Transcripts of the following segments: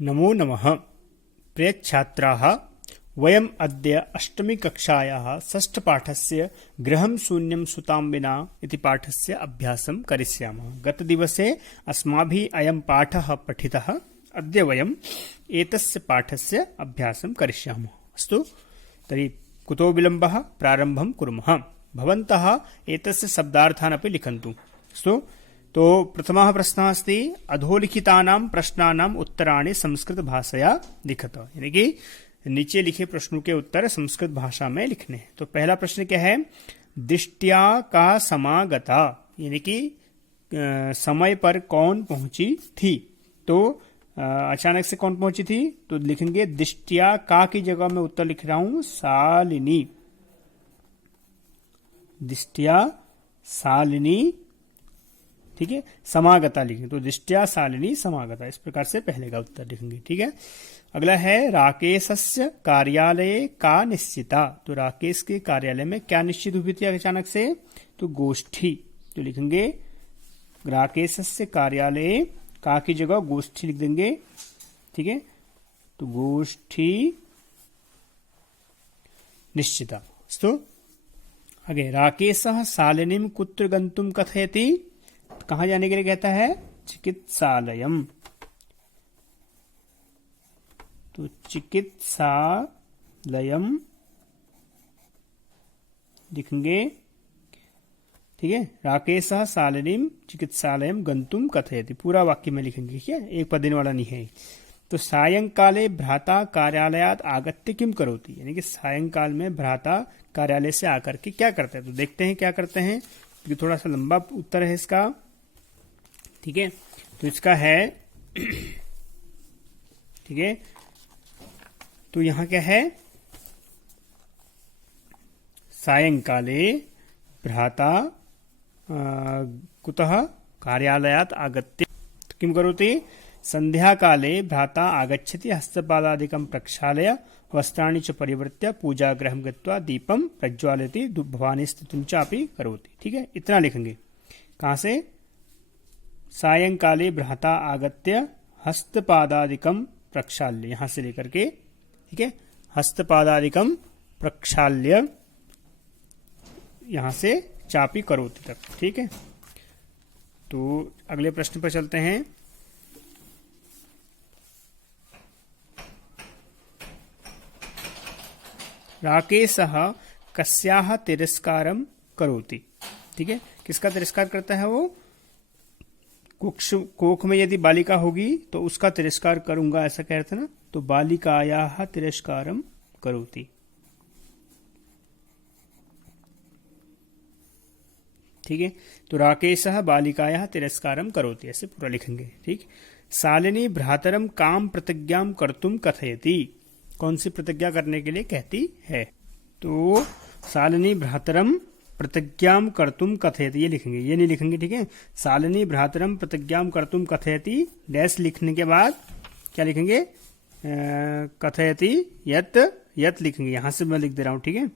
नमो नमः। प्रिय छात्राः, वयम् अद्य अष्टमीकक्षायाः षष्ठपाठस्य गृहं शून्यं सुतां विना इति पाठस्य अभ्यासं करिष्यामः। गतदिवसे अस्माभिः अयं पाठः पठितः। अद्य वयम् एतस्य पाठस्य अभ्यासं करिष्यामः। अस्तु, तर्हि कुतो विलम्बः, प्रारम्भं कुर्मः। भवन्तः एतस्य शब्दार्थान् अपि लिखन्तु। अस्तु, तो प्रथमः प्रश्नः अस्ति अधोलिखितानां प्रश्नानाम् उत्तराणि संस्कृत भाषया लिखत, यानी कि नीचे लिखे प्रश्नों के उत्तर संस्कृत भाषा में लिखने हैं। तो पहला प्रश्न क्या है? दृष्टिया का समागता, यानी कि समय पर कौन पहुंची थी। तो अचानक से कौन पहुंची थी, तो लिखेंगे दृष्टिया का की जगह मैं उत्तर लिख रहा हूं शालिनी। दृष्टिया शालिनी, ठीक है। समागता लिखेंगे तो दृष्टिया शालिनी समागता, इस प्रकार से पहले का उत्तर लिखेंगे, ठीक है। अगला है राकेशस्य कार्यालय का निश्चिता। तो राकेश के कार्यालय में क्या निश्चित हुई थी अचानक से, तो गोष्ठी। तो लिखेंगे राकेशस्य कार्यालय का की जगह गोष्ठी लिख देंगे, ठीक है। तो गोष्ठी निश्चिता। तो आगे राकेशः शालिनीं कुत्र गन्तुं कथयति। कहाँ जाने के लिए कहता है? चिकित्सालयम। तो चिकित्सालयम लिखेंगे, ठीक है। राकेशः शालिनीं चिकित्सालयम गंतुम कथयति, पूरा वाक्य में लिखेंगे, ठीक है, एक पद वाला नहीं है। तो सायंकाले भ्राता कार्यालयात आगत्य किम करोति, यानी कि सायंकाल में भ्राता कार्यालय से आकर के क्या करते हैं। तो देखते हैं क्या करते हैं, क्योंकि थोड़ा सा लंबा उत्तर है इसका, ठीक है। तो इसका है, ठीक है, तो यहां क्या है, सायंकाले भ्राता कुतः कार्यालयात आगत्य किं करोति। संध्याकाले भ्राता आगच्छति हस्तपादादिकं प्रक्षाल्य वस्त्राणि च परिवर्त्य पूजागृहं गत्वा दीपं प्रज्वालयति भवानी स्तुतिं च अपि करोति, ठीक है। इतना लिखेंगे। कहां से? सायंकाले भ्राता आगत्य हस्तपादादिकं प्रक्षाल्य, यहां से लेकर के, ठीक है, हस्तपादादिकं प्रक्षाल्य यहां से चापी करोति तक, ठीक है। तो अगले प्रश्न पर चलते हैं। राकेशः कस्याः तिरस्कारं करोति, ठीक है। किसका तिरस्कार करता है वो? कोख में यदि बालिका होगी तो उसका तिरस्कार करूंगा, ऐसा कहते हैं ना। तो बालिकायाः तिरस्कारं करोति, ठीक है। तो राकेशः बालिकायाः तिरस्कारं करोति, ऐसे पूरा लिखेंगे, ठीक। शालिनी भ्रातरं काम प्रतिज्ञां कर्तुं कथयति, कौन सी प्रतिज्ञा करने के लिए कहती है। तो शालिनी भ्रातरम प्रतिज्ञां कर्तुम कथयति, ये लिखेंगे, ये नहीं लिखेंगे, ठीक है। शालिनी भ्रातरम प्रतिज्ञां कर्तुम कथयति, डैश लिखने के बाद क्या लिखेंगे? कथयति यत, यत लिखेंगे, यहां से मैं लिख दे रहा हूं, ठीक है।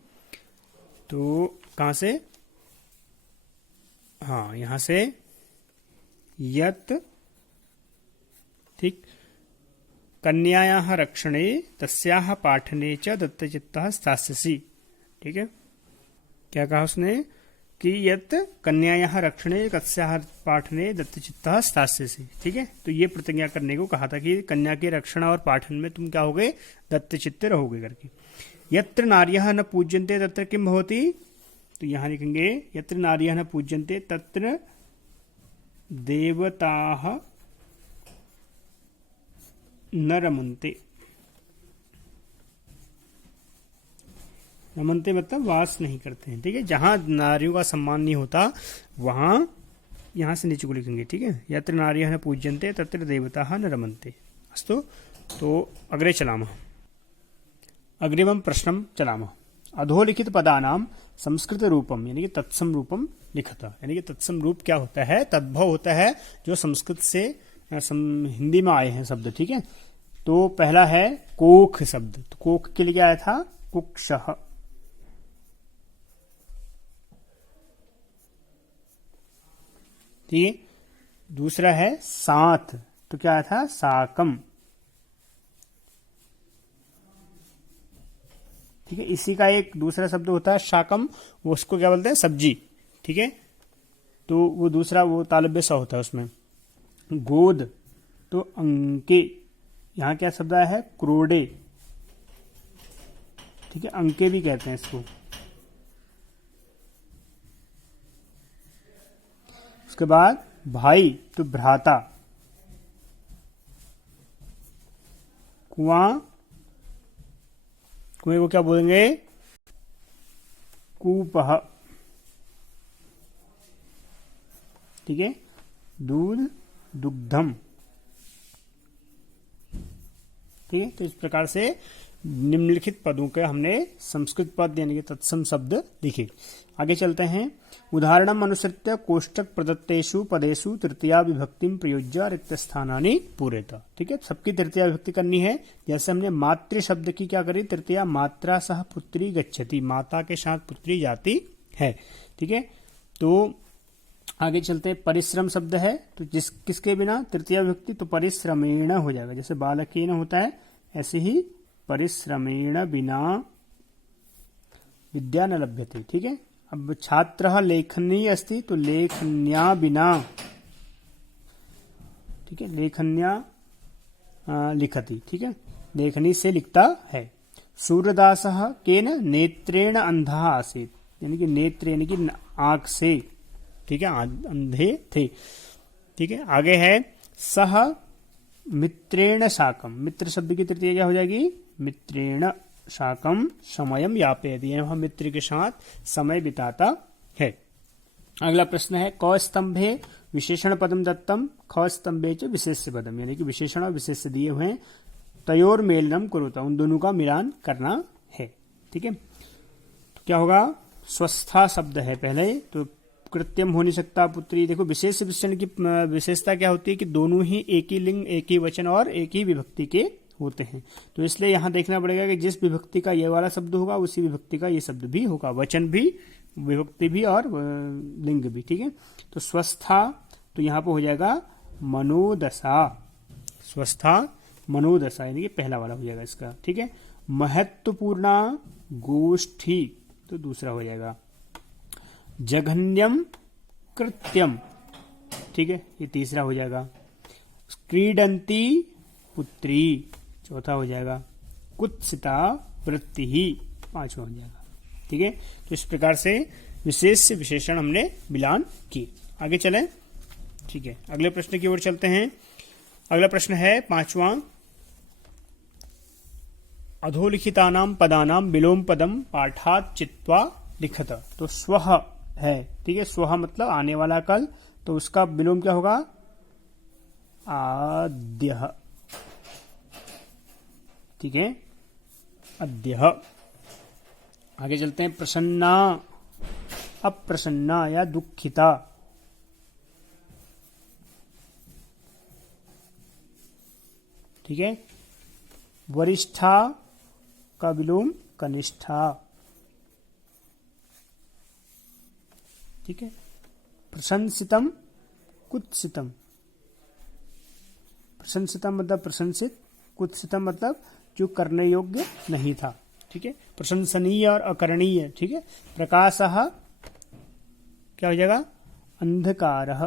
तो कहां से? हाँ, यहां से यत, ठीक। कन्यायाः रक्षणे तस्याः पाठने च दत्तचित्तः स्थास्यसि, ठीक है। क्या कहा उसने कि यत कन्यायाः रक्षणे तस्याः पाठने दत्तचित्तः स्थास्यसि, ठीक है। तो ये प्रतिज्ञा करने को कहा था कि कन्या के रक्षण और पाठन में तुम क्या होगे? दत्तचित्त रहोगे करके। यत्र नार्यः न पूज्यन्ते तत्र किं भवति। तो यहां लिखेंगे यत्र नार्यः न पूज्यन्ते तत्र देवताः न रमन्ते। रमन्ते मतलब वास नहीं करते हैं, ठीक है। जहां नारियों का सम्मान नहीं होता वहां, यहां से नीचे को लिखेंगे, ठीक है। यत्र नार्यः न पूज्यन्ते तत्र देवताः न रमन्ते। अस्तु, तो अग्रे चलामः। अग्रिमं प्रश्नं चलामः। अधोलिखित पदानां संस्कृत रूपम, यानी कि तत्सम रूपम लिखत, यानी कि तत्सम रूप क्या होता है? तद्भव होता है जो संस्कृत से हिंदी में आए हैं शब्द, ठीक है। तो पहला है कोख शब्द। तो कोख के लिए क्या आया था? कुक्षः, ठीक है। दूसरा है साथ, तो क्या आया था? साकम, ठीक है। इसी का एक दूसरा शब्द होता है शाकम, वो उसको क्या बोलते हैं, सब्जी, ठीक है। तो वो दूसरा वो तालव्य सा होता है उसमें। गोद तो अंके, यहाँ क्या शब्द आया है, क्रोडे, ठीक है, अंके भी कहते हैं इसको। उसके बाद भाई तो भ्राता, कुआं, कुएं को क्या बोलेंगे, कूपह, ठीक है। दूध दुग्धम, ठीक है। तो इस प्रकार से निम्नलिखित पदों के हमने संस्कृत पद यानी कि तत्सम शब्द लिखे। आगे चलते हैं। उदाहरणम अनुसृत्य कोष्टक प्रदत्तेषु पदेषु तृतीया विभक्तिम प्रयोज्य रिक्त स्थानानि पूरेत, ठीक है। सबकी तृतीया विभक्ति करनी है। जैसे हमने मातृ शब्द की क्या करी, तृतीया मात्रा सह पुत्री गच्छति, माता के साथ पुत्री जाती है, ठीक है। तो आगे चलते हैं। परिश्रम शब्द है तो किसके बिना, तृतीया विभक्ति, तो परिश्रमेण हो जाएगा। जैसे बालकेन होता है ऐसे ही परिश्रमेण बिना विद्या न लभ्यते, ठीक है। अब छात्र लेखनी अस्ति तो लेखन्या बिना, ठीक है, लेखन्या लिखति, ठीक है, लेखनी से लिखता है। सूर्यदास केन नेत्रेण अंधा आसीत, यानी कि नेत्र यानी कि आंख से, ठीक है, अंधे थे, ठीक है। आगे है सह मित्रेण शाकम, मित्र शब्द की तृतीया क्या हो जाएगी, मित्रेण शाकम समयम यापयति, यह मित्र के साथ समय बिताता है। अगला प्रश्न है क स्तंभे विशेषण पदम दत्तम ख स्तंभे च विशेष्य पदम, यानी कि विशेषण और विशेष्य दिए हुए हैं, तयोर मेलनम कुरुता, उन दोनों का मिलान करना है, ठीक है। तो क्या होगा, स्वस्था शब्द है पहले, तो कृत्यम हो नहीं सकता, पुत्री। देखो विशेष विशेषण की विशेषता क्या होती है कि दोनों ही एक ही लिंग, एक ही वचन और एक ही विभक्ति के होते हैं। तो इसलिए यहां देखना पड़ेगा कि जिस विभक्ति का ये वाला शब्द होगा उसी विभक्ति का ये शब्द भी होगा, वचन भी, विभक्ति भी और लिंग भी, ठीक है। तो स्वस्था तो यहाँ पे हो जाएगा मनोदशा, स्वस्था मनोदशा, यानी कि पहला वाला हो जाएगा इसका, ठीक है। महत्वपूर्ण गोष्ठी तो दूसरा हो जाएगा। जघन्यम कृत्यम, ठीक है, ये तीसरा हो जाएगा। क्रीडंती पुत्री चौथा हो जाएगा। कुत्सिता वृत्ति ही पांचवा हो जाएगा, ठीक है। तो इस प्रकार से विशेष विशेषण हमने मिलान किए। आगे चलें, ठीक है, अगले प्रश्न की ओर चलते हैं। अगला प्रश्न है पांचवा, अधोलिखितानाम पदानाम विलोम पदम पाठात चित्वा लिखत, तो स्वः है, ठीक है, स्वः मतलब आने वाला कल, तो उसका विलोम क्या होगा, आद्यः, ठीक है, अद्यः। आगे चलते हैं। प्रसन्ना अप्रसन्ना या दुखिता, ठीक है। वरिष्ठा का विलोम कनिष्ठा, ठीक है। प्रशंसितम कुत्सितम, प्रशंसितम मतलब प्रशंसित, कुत्सितम मतलब जो करने योग्य नहीं था, ठीक है। प्रशंसनीय और अकरणीय, ठीक है। प्रकाशः क्या हो जाएगा, अंधकारः,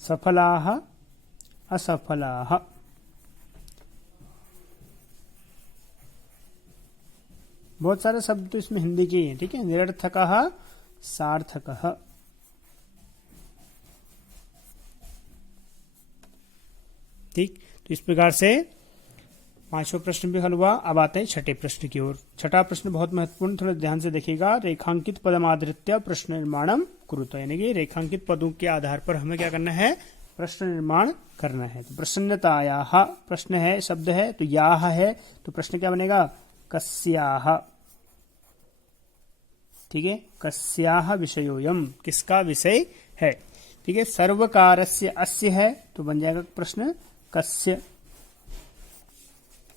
सफलाः असफलाः, बहुत सारे शब्द तो इसमें हिंदी के हैं, ठीक है। निरर्थकः सार्थकः, ठीक। तो इस प्रकार से पांचवा प्रश्न भी हल हुआ। अब आते हैं छठे प्रश्न की ओर। छठा प्रश्न बहुत महत्वपूर्ण, थोड़ा ध्यान से देखिएगा। रेखांकित पदमाधृत्य प्रश्न निर्माणम कुरुत, यानी कि रेखांकित पदों के आधार पर हमें क्या करना है, प्रश्न निर्माण करना है। तो प्रसन्नतायाः प्रश्न है, शब्द है, तो याह है, तो प्रश्न क्या बनेगा, कस्याः, ठीक है। कस्याः विषयोयम, किसका विषय है, ठीक है। सर्वकारस्य अस्य है, तो बन जाएगा प्रश्न कस्य,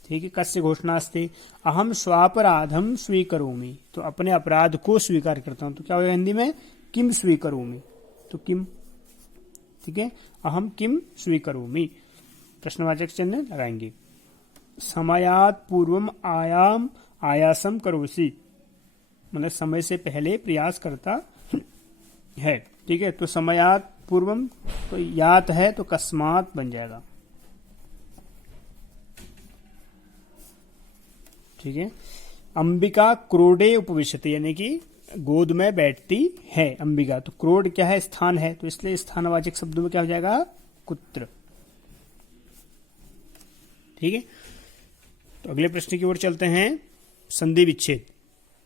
ठीक है। कस्य घोषणा अस्ति। अहम स्वापराधम स्वीकरोमि, तो अपने अपराध को स्वीकार करता हूं, तो क्या होगा हिंदी में, किम स्वीकरोमि, तो किम, ठीक है। अहम किम स्वीकरोमि। प्रश्नवाचक चिन्ह लगाएंगे। समयात पूर्वम आयाम आयासम करोसि, मतलब समय से पहले प्रयास करता है। ठीक है, तो समयात पूर्वम तो यात है तो कस्मात बन जाएगा। ठीक है, अंबिका क्रोडे उपविशति, यानी कि गोद में बैठती है अंबिका। तो क्रोड क्या है? स्थान है, तो इसलिए स्थानवाचक शब्दों में क्या हो जाएगा? कुत्र। ठीक है, तो अगले प्रश्न की ओर चलते हैं। संधि विच्छेद।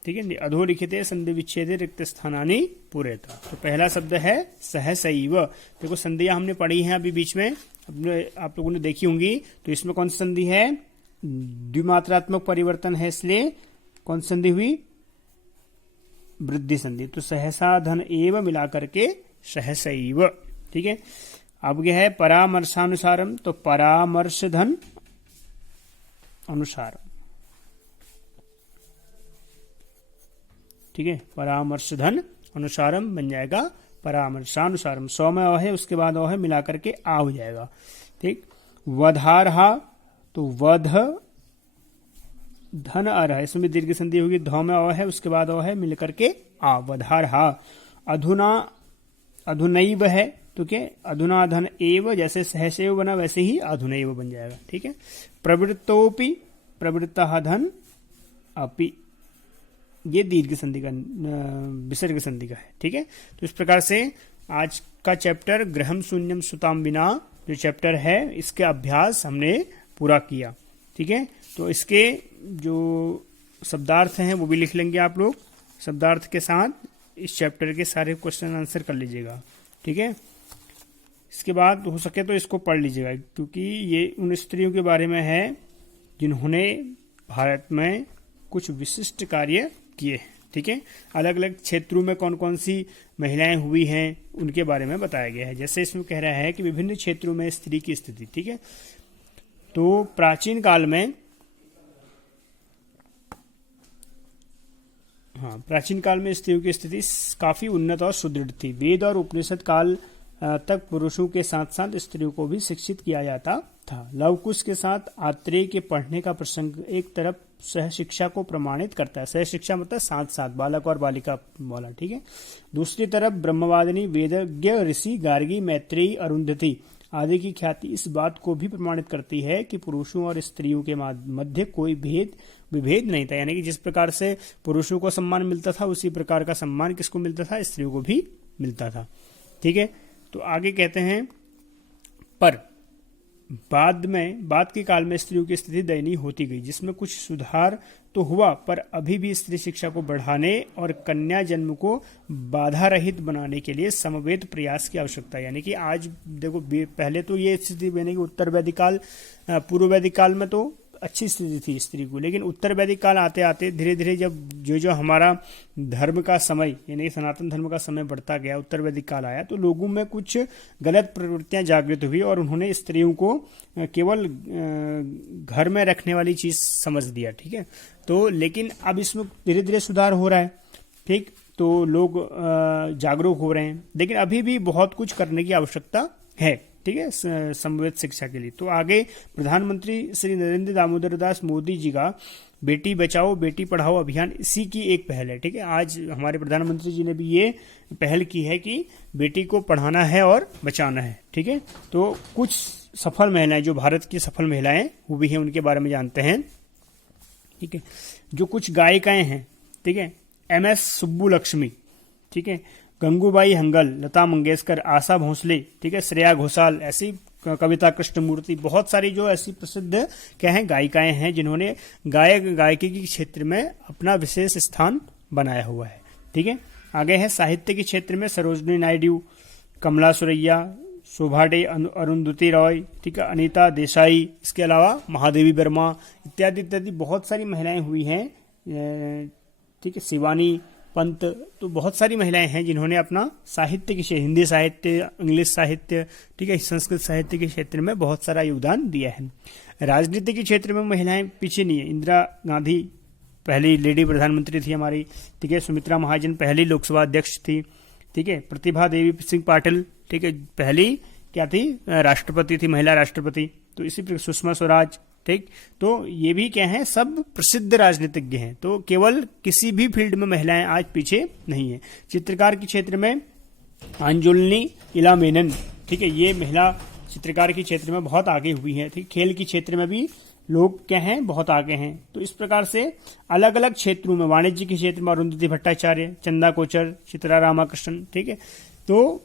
ठीक है, अधोलिखित संधि विच्छेद रिक्त स्थानानि पूरेता। तो पहला शब्द है सहसैव। देखो संधियां हमने पढ़ी हैं अभी बीच में, आप लोगों ने देखी होंगी। तो इसमें कौन सी संधि है? द्विमात्रात्मक परिवर्तन है, इसलिए कौन सी संधि हुई? वृद्धि संधि। तो सहसा धन एव मिलाकर के सहसैव। ठीक है, अब यह है परामर्शानुसारम। तो परामर्श धन अनुसार। ठीक है, परामर्श धन अनुसारम बन जाएगा परामर्शानुसारम। 100 में अ है, उसके बाद अ है, मिलाकर के आ हो जाएगा। ठीक, वधारहा, तो वध धन आ रहा है, इसमें दीर्घ संधि होगी। ध में अ है, उसके बाद अ है, मिलकर के आ, वधारहा। अधुना अधुनैव है, तो क्या? अधुना धन एव, जैसे सहसेव बना वैसे ही अधुनैव बन जाएगा। ठीक है, प्रवृत्तोपि, प्रवृत्तः धन अपि, ये दीर्घ संधि का विसर्ग संधि का है। ठीक है, तो इस प्रकार से आज का चैप्टर ग्रहम शून्यम सुताम बिना जो चैप्टर है, इसके अभ्यास हमने पूरा किया। ठीक है, तो इसके जो शब्दार्थ हैं वो भी लिख लेंगे आप लोग। शब्दार्थ के साथ इस चैप्टर के सारे क्वेश्चन आंसर कर लीजिएगा। ठीक है, इसके बाद हो सके तो इसको पढ़ लीजिएगा, क्योंकि ये उन स्त्रियों के बारे में है जिन्होंने भारत में कुछ विशिष्ट कार्य किए। ठीक है, अलग अलग क्षेत्रों में कौन कौन सी महिलाएं हुई हैं उनके बारे में बताया गया है। जैसे इसमें कह रहा है कि विभिन्न क्षेत्रों में स्त्री की स्थिति। ठीक है, तो प्राचीन काल में, प्राचीन काल में स्त्रियों की स्थिति काफी उन्नत और सुदृढ़ थी। वेद और उपनिषद काल तक पुरुषों के साथ साथ स्त्रियों को भी शिक्षित किया जाता था। लवकुश के साथ आत्रेय के पढ़ने का प्रसंग एक तरफ सह शिक्षा को प्रमाणित करता है। सह शिक्षा मतलब साथ साथ बालक और बालिका वाला। ठीक है, दूसरी तरफ ब्रह्मवादिनी वेदज्ञ ऋषि गार्गी मैत्रेयी अरुंधति आदि की ख्याति इस बात को भी प्रमाणित करती है कि पुरुषों और स्त्रियों के मध्य कोई विभेद नहीं था। यानी कि जिस प्रकार से पुरुषों को सम्मान मिलता था, उसी प्रकार का सम्मान किसको मिलता था? स्त्रियों को भी मिलता था। ठीक है, तो आगे कहते हैं, पर बाद के काल में स्त्रियों की स्थिति दयनीय होती गई, जिसमें कुछ सुधार तो हुआ, पर अभी भी स्त्री शिक्षा को बढ़ाने और कन्या जन्म को बाधा रहित बनाने के लिए समवेत प्रयास की आवश्यकता है। यानी कि आज देखो, पहले तो ये स्थिति यानी कि उत्तर वैदिक काल, पूर्व वैदिक काल में तो अच्छी स्थिति थी स्त्री को, लेकिन उत्तर वैदिक काल आते आते धीरे धीरे जब जो हमारा धर्म का समय यानी सनातन धर्म का समय बढ़ता गया, उत्तर वैदिक काल आया, तो लोगों में कुछ गलत प्रवृत्तियां जागृत हुई और उन्होंने स्त्रियों को केवल घर में रखने वाली चीज समझ दिया। ठीक है, तो लेकिन अब इसमें धीरे धीरे सुधार हो रहा है। ठीक, तो लोग जागरूक हो रहे हैं, लेकिन अभी भी बहुत कुछ करने की आवश्यकता है। ठीक है, समवेत शिक्षा के लिए। तो आगे प्रधानमंत्री श्री नरेंद्र दामोदर दास मोदी जी का बेटी बचाओ बेटी पढ़ाओ अभियान इसी की एक पहल है। ठीक है, आज हमारे प्रधानमंत्री जी ने भी ये पहल की है कि बेटी को पढ़ाना है और बचाना है। ठीक है, तो कुछ सफल महिलाएं, जो भारत की सफल महिलाएं वो भी हैं, उनके बारे में जानते हैं। ठीक है, जो कुछ गायिकाएं हैं, ठीक है, MS सुब्बुलक्ष्मी, ठीक है, गंगूबाई हंगल, लता मंगेशकर, आशा भोसले, ठीक है, श्रेया घोषाल, ऐसी कविता कृष्णमूर्ति, बहुत सारी जो ऐसी प्रसिद्ध क्या है गायिकाएं हैं जिन्होंने गायकी के क्षेत्र में अपना विशेष स्थान बनाया हुआ है। ठीक है, आगे है साहित्य के क्षेत्र में सरोजनी नायडू, कमला सुरैया, शोभा डे, अरुंधति रॉय, ठीक है, अनीता देसाई, इसके अलावा महादेवी वर्मा इत्यादि इत्यादि बहुत सारी महिलाएं हुई हैं। ठीक है, शिवानी पंत, तो बहुत सारी महिलाएं हैं जिन्होंने अपना साहित्य के क्षेत्र, हिंदी साहित्य, इंग्लिश साहित्य, ठीक है, संस्कृत साहित्य के क्षेत्र में बहुत सारा योगदान दिया है। राजनीति के क्षेत्र में महिलाएं पीछे नहीं है। इंदिरा गांधी पहली लेडी प्रधानमंत्री थी हमारी। ठीक है, सुमित्रा महाजन पहली लोकसभा अध्यक्ष थी। ठीक है, प्रतिभा देवी सिंह पाटिल, ठीक है, पहली क्या थी, राष्ट्रपति थी, महिला राष्ट्रपति। तो इसी प्रकार सुषमा स्वराज, ठीक। तो ये भी क्या है, सब प्रसिद्ध राजनीतिज्ञ हैं। तो केवल किसी भी फील्ड में महिलाएं आज पीछे नहीं है। चित्रकार के क्षेत्र में अंजुलनी इलामेनन, ठीक है, ये महिला चित्रकार के क्षेत्र में बहुत आगे हुई है, ठीक। खेल के क्षेत्र में भी लोग क्या हैं, बहुत आगे हैं। तो इस प्रकार से अलग अलग क्षेत्रों में, वाणिज्य के क्षेत्र में अरुंधति भट्टाचार्य, चंदा कोचर, चित्रा रामाकृष्णन, ठीक है। तो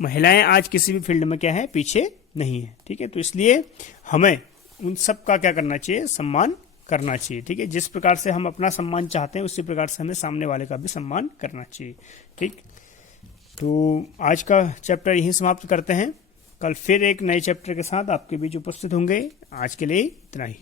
महिलाएं आज किसी भी फील्ड में क्या है, पीछे नहीं है, ठीक है। तो इसलिए हमें उन सब का क्या करना चाहिए, सम्मान करना चाहिए, ठीक है। जिस प्रकार से हम अपना सम्मान चाहते हैं उसी प्रकार से हमें सामने वाले का भी सम्मान करना चाहिए, ठीक। तो आज का चैप्टर यहीं समाप्त करते हैं। कल फिर एक नए चैप्टर के साथ आपके बीच उपस्थित होंगे। आज के लिए इतना ही।